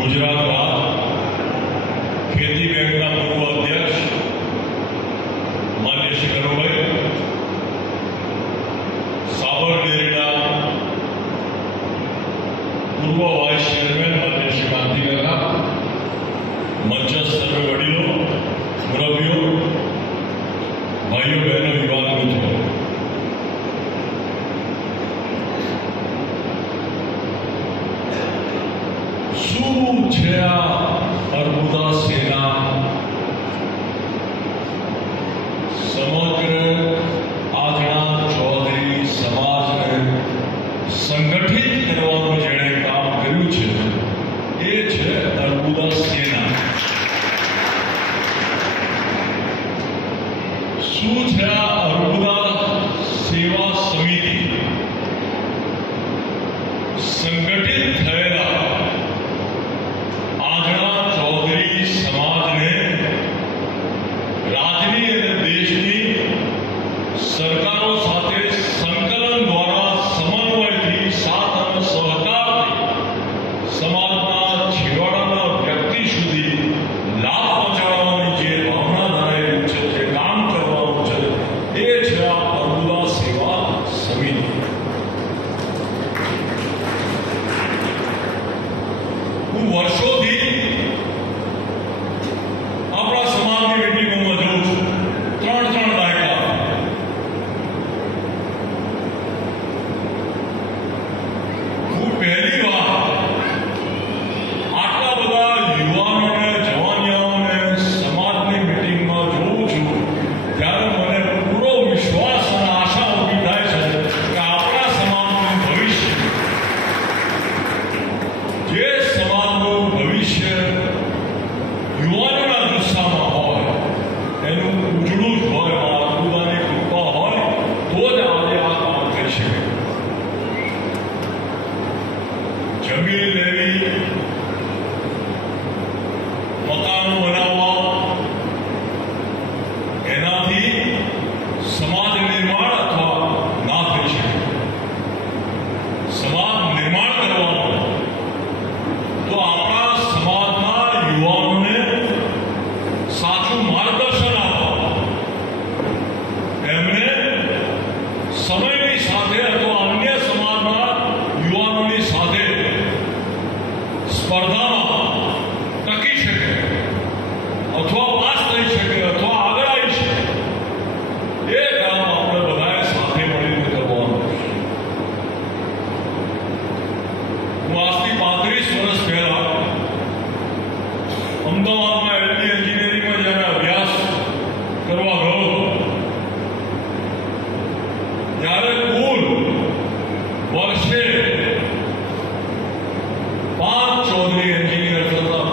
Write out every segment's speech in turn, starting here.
ગુજરાત રાજ ખેતી બેંકના वर्ष पांच Chaudhary engineer Pratap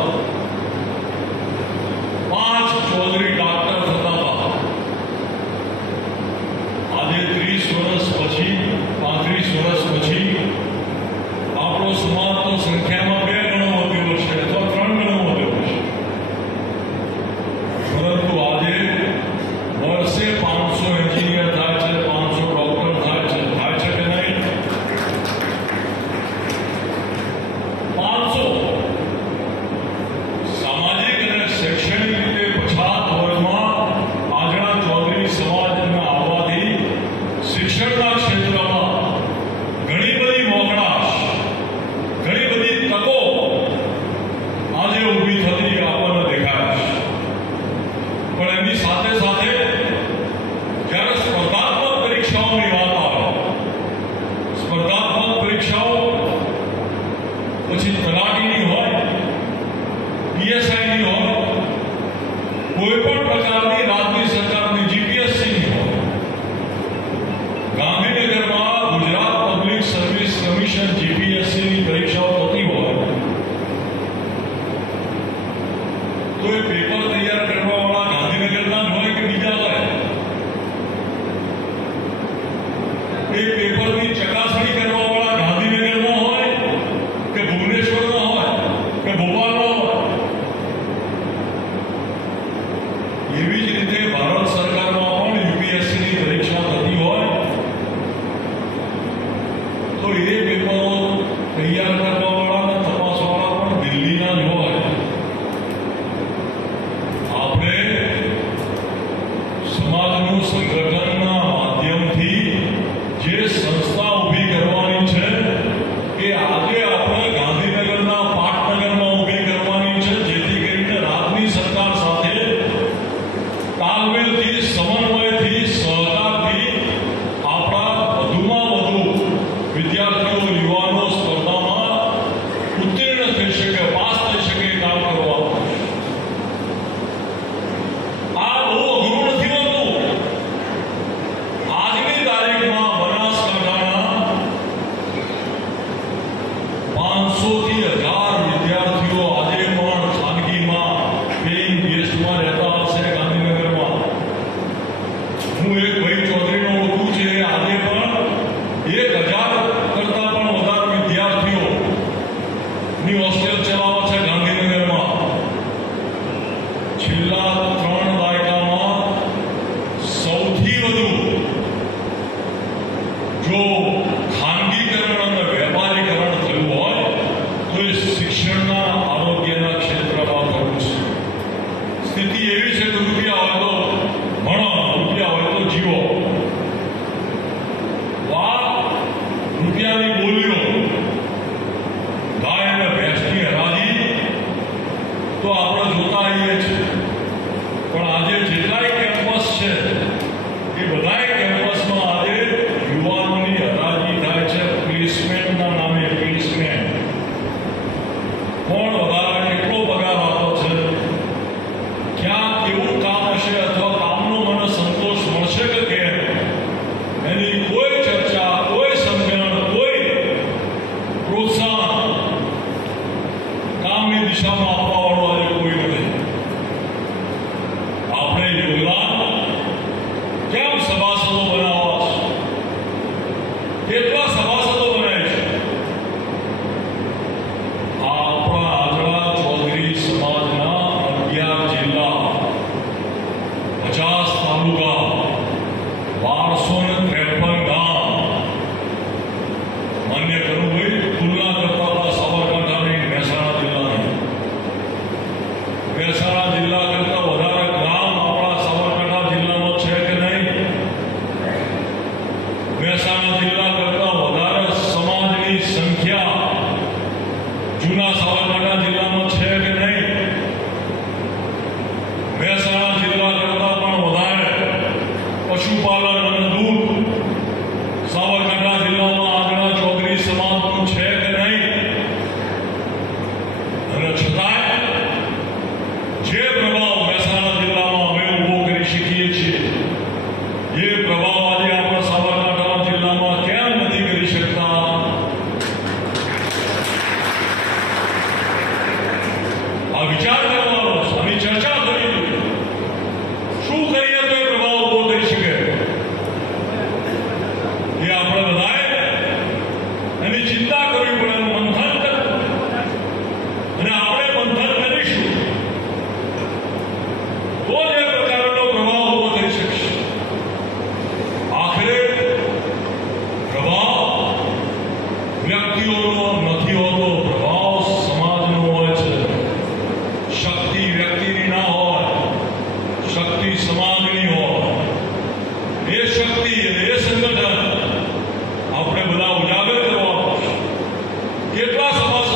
mostly some of Good job. શક્તિ અને એ સંગઠન. આપણે બધા ઉજાગર કરવા કેટલા સમાજ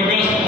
photographs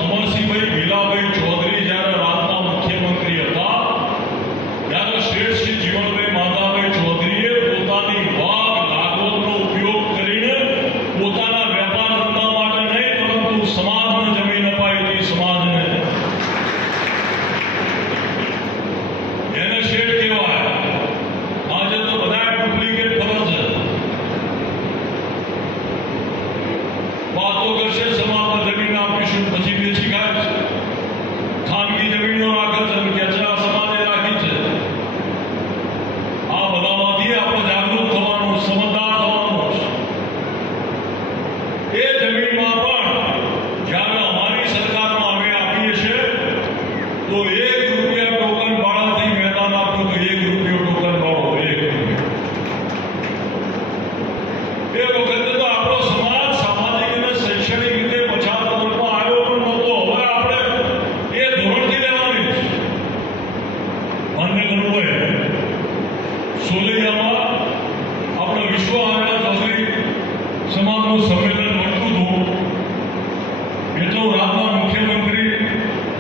એટલો રાજના મુખ્યમંત્રી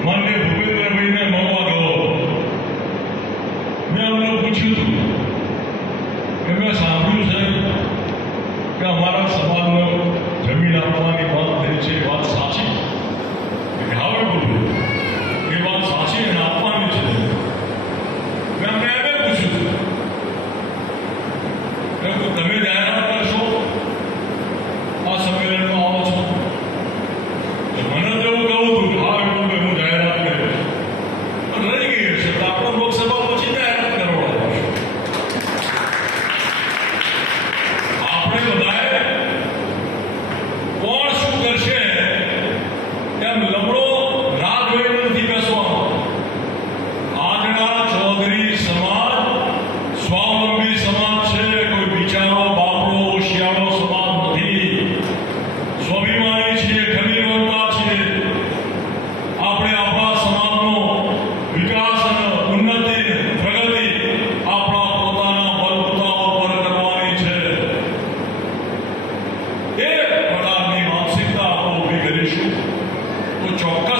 માન્ય ભૂપેન્દ્રભાઈને મળવા ગયો. મેં અમને પૂછ્યું હતું. કે મેં સાંભળ્યું છે કે અમારા સમાજનો જમીન આપવાની વાત થઈ છે વાત સાચી? હાવડ બોલું job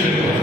Thank you.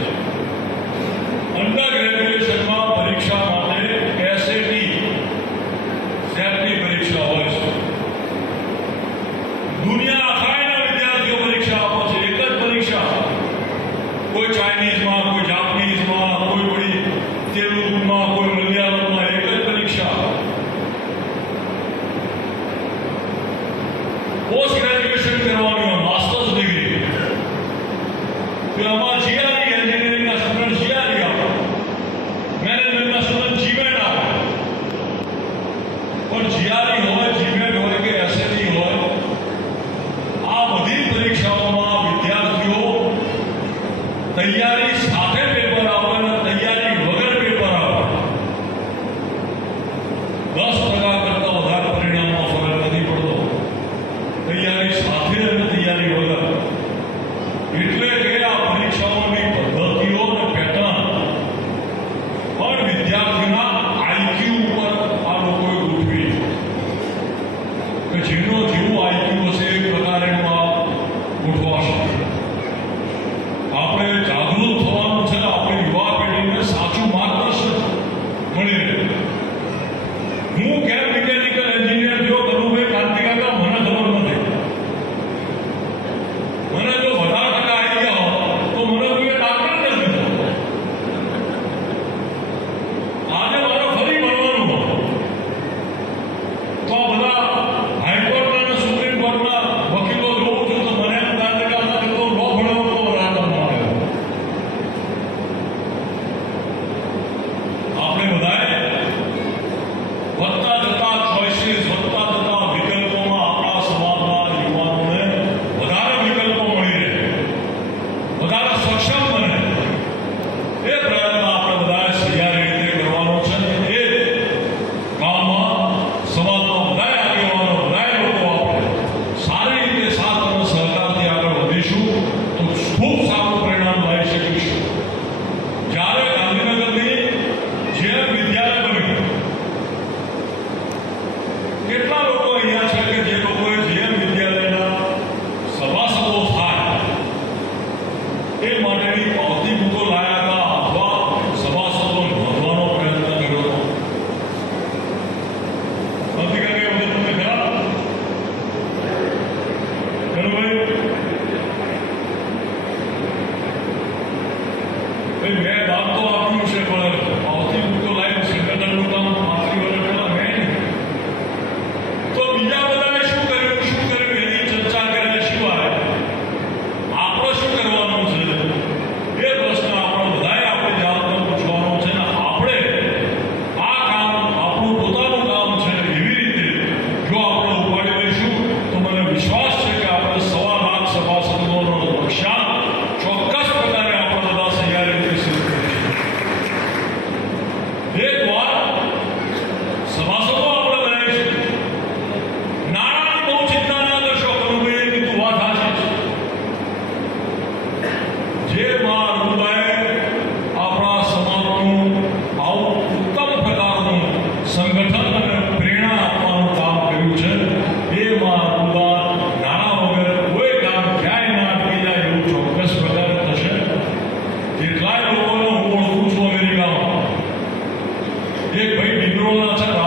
એક ભાઈ ડિંગરોના છે